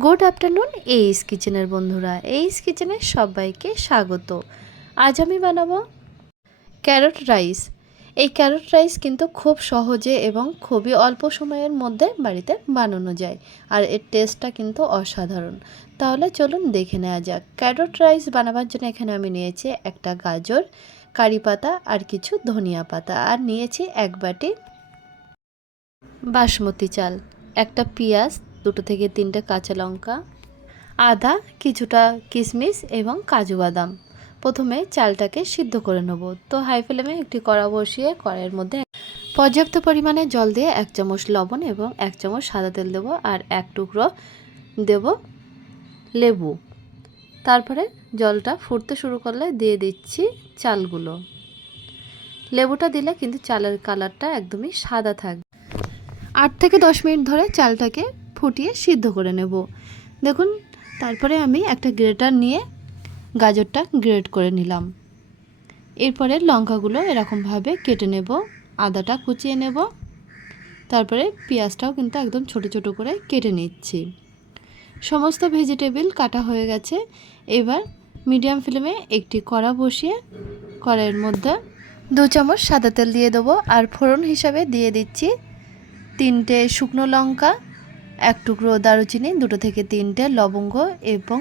Good afternoon এইস কিচেনের বন্ধুরা। এইস কিচেনে সবাইকে স্বাগত। আজ আমি বানাবো ক্যারট রাইস এই ক্যারট রাইস কিন্তু খুব সহজে এবং খুবই অল্প সময়ের মধ্যে বাড়িতে বানানো যায়, আর এর টেস্টটা কিন্তু অসাধারণ। তাহলে চলুন দেখে নেওয়া যাক। ক্যারট রাইস বানাবার জন্য এখানে আমি নিয়েছি একটা গাজর, কারি পাতা আর কিছু ধনিয়া পাতা, আর নিয়েছি এক বাটি বাসমতি চাল, একটা পেঁয়াজ দুটো থেকে তিনটে কাঁচা লঙ্কা, আদা, কিছুটা কিশমিশ এবং কাজু বাদাম। প্রথমে চালটাকে সিদ্ধ করে নেব। তো হাই ফ্লেমে একটি কড়া বসিয়ে কড়াইয়ের মধ্যে পর্যাপ্ত পরিমাণে জল দিয়ে এক চামচ লবণ এবং এক চামচ সাদা তেল দেব আর এক টুকরো দেব লেবু। তারপরে জলটা ফুটতে শুরু করলে দিয়ে দিচ্ছি চালগুলো। লেবুটা দিলে কিন্তু চালের কালারটা একদমই সাদা থাকবে। আট থেকে দশ মিনিট ধরে চালটাকে ফুটিয়ে সিদ্ধ করে নেব। দেখুন, তারপরে আমি একটা গ্রেটার নিয়ে গাজরটা গ্রেট করে নিলাম। এরপরে লঙ্কাগুলো এরকমভাবে কেটে নেব, আদাটা কুচিয়ে নেব। তারপরে পেঁয়াজটাও কিন্তু একদম ছোট ছোট করে কেটে নিচ্ছি। সমস্ত ভেজিটেবিল কাটা হয়ে গেছে। এবার মিডিয়াম ফ্লেমে একটি কড়া বসিয়ে কড়াইয়ের মধ্যে দু চামচ সাদা তেল দিয়ে দেবো। আর ফোড়ন হিসাবে দিয়ে দিচ্ছি তিনটে শুকনো লঙ্কা এক টুকরো দারুচিনি, দুটো থেকে তিনটে লবঙ্গ এবং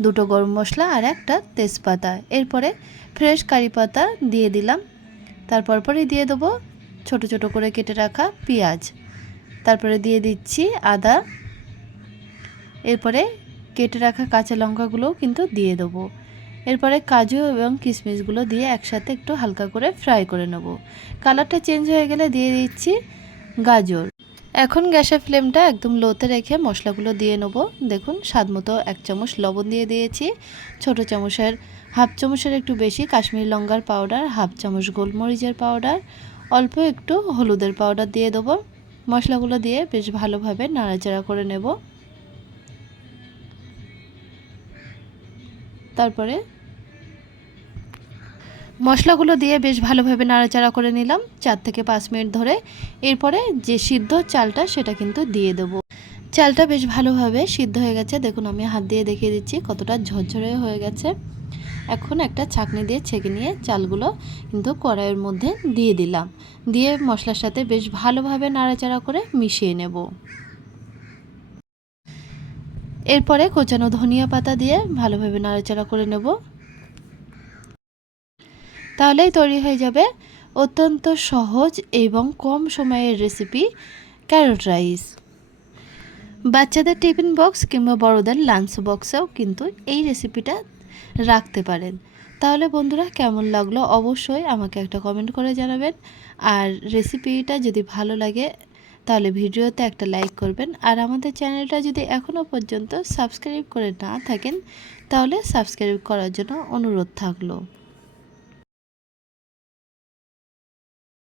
দুটো গরম মশলা আর একটা তেজপাতা। এরপরে ফ্রেশ কারি পাতা দিয়ে দিলাম। তারপর পরে দিয়ে দেবো ছোট ছোট করে কেটে রাখা পেঁয়াজ। তারপরে দিয়ে দিচ্ছি আদা। এরপরে কেটে রাখা কাঁচা লঙ্কাগুলোও কিন্তু দিয়ে দেবো। এরপরে কাজু এবং কিশমিশগুলো দিয়ে একসাথে একটু হালকা করে ফ্রাই করে নেব। কালারটা চেঞ্জ হয়ে গেলে দিয়ে দিচ্ছি গাজর। এখন গ্যাসের ফ্লেমটা একদম লোতে রেখে মশলাগুলো দিয়ে নেব। দেখুন, স্বাদ মতো এক চামচ লবণ দিয়ে দিয়েছি। ছোট চামচের, হাফ চামচের একটু বেশি কাশ্মীরি লঙ্কার পাউডার, হাফ চামচ গোলমরিচের পাউডার, অল্প একটু হলুদের পাউডার দিয়ে দেবো। মশলাগুলো দিয়ে বেশ ভালোভাবে নাড়াচাড়া করে নেব। তারপরে মশলাগুলো দিয়ে বেশ ভালোভাবে নাড়াচাড়া করে নিলাম চার থেকে পাঁচ মিনিট ধরে। এরপরে যে সিদ্ধ চালটা সেটা কিন্তু দিয়ে দেব। চালটা বেশ ভালোভাবে সিদ্ধ হয়ে গেছে। দেখুন, আমি হাত দিয়ে দেখিয়ে দিচ্ছি কতটা ঝরঝরে হয়ে গেছে। এখন একটা ছাঁকনি দিয়ে ছেঁকে নিয়ে চালগুলো কিন্তু কড়াইয়ের মধ্যে দিয়ে দিলাম। দিয়ে মশলার সাথে বেশ ভালোভাবে নাড়াচাড়া করে মিশিয়ে নেব। এরপরে কোচানো ধনিয়া পাতা দিয়ে ভালোভাবে নাড়াচাড়া করে নেব। তাহলেই তৈরি হয়ে যাবে অত্যন্ত সহজ এবং কম সময়ের রেসিপি ক্যারট রাইস বাচ্চাদের টিফিন বক্স কিংবা বড়দের লাঞ্চ বক্সেও কিন্তু এই রেসিপিটা রাখতে পারেন। তাহলে বন্ধুরা, কেমন লাগল? অবশ্যই আমাকে একটা কমেন্ট করে জানাবেন। আর রেসিপিটা যদি ভালো লাগে, তাহলে ভিডিওতে একটা লাইক করবেন। আর আমাদের চ্যানেলটা যদি এখনও পর্যন্ত সাবস্ক্রাইব করে না থাকেন, তাহলে সাবস্ক্রাইব করার জন্য অনুরোধ থাকল।